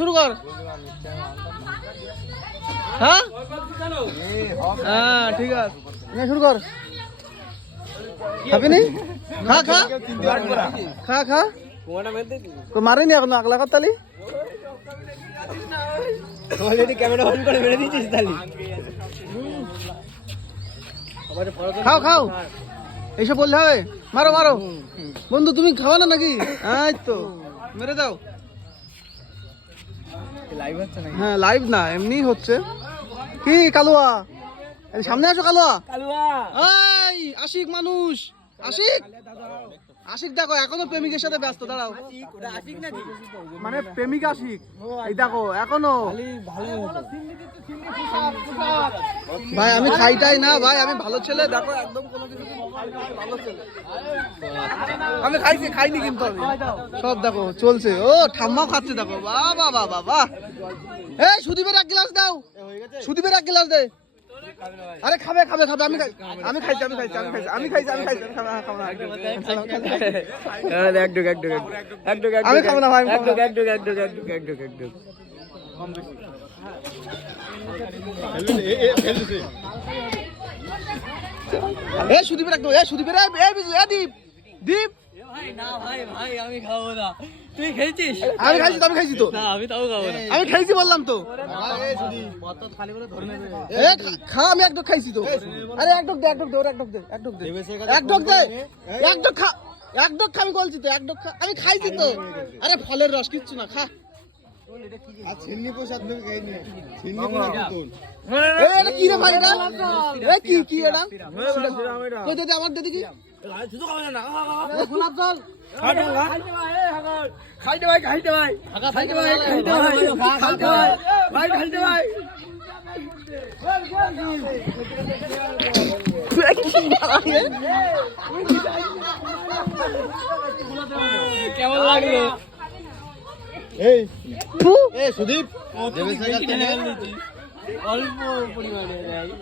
শুরু কর। হ্যাঁ হ্যাঁ ঠিক আছে, শুরু কর। খাবি নি? খা খা খা খা, মারেনি এখন আগলা কর তালি। ক্যামেরা অন করে মেরে দিয়েছিস তালি। খাও খাও, এইসব বললে হবে? মারো মারো বন্ধু, তুমি খাওয়া না নাকি? এই তো মেরে দাও। লাইভ হচ্ছে না? হ্যাঁ লাইভ না, এমনি হচ্ছে। কি কালুয়া, সামনে আসো কালুয়া। এই আশিক মানুষ, আশিক আশিক দেখো এখনো প্রেমিকের সাথে ব্যস্ত। দাঁড়াও, মানে প্রেমিক আশিক, এই দেখো এখনো। ভাই আমি খাইটাই না ভাই, আমি ভালো ছেলে। দেখো একদম কোনো কিছু ভালো ছেলে আমি। খাইছি খাইনি কিন্তু আমি সব। দেখো চলছে। ও ঠাম্মাও খাচ্ছে দেখো। বাবা বাবা বাহ। এই সুদীপের এক গ্লাস দাও, সুদীপের এক গ্লাস দে। আরে খাবে খাবে খাবে, আমি খাইছি আমি খাইছি আমি খাইছি আমি খাইছি আমি খাইছি আমি খাবো না ভাই। এ সুদীপের একদম, এ সুদীপের, এ দীপ দীপ। আমি খাবো না, তুই খেয়েছিস? আমি খাইছি তো, আমি খাইছি তো। আমি তাও খাবো না, আমি খাইছি বললাম তো। খা, আমি এক ডোক খাইছি তো। আরে এক ডোক দে, এক ডোক দে, ওর এক ডোক দে, এক ডোক দে, এক ডোক দে, এক ডোক খা, এক ডোক খা। আমি বলছি তো এক ডোক খা, আমি খাইছি তো। আরে ফলের রস, কিচ্ছু না, খা। কি রে ভাই, এটা কি কি এটা? আমার দিদি কি গোলাপ জল খাইতে ভাই, খাইতে ভাই, খাইতে ভাই, খাইতে ভাই, খাইতে ভাই, ভাই খাইতে ভাই। কেমন লাগলো? এই সুদীপ অল্প পরিমাণে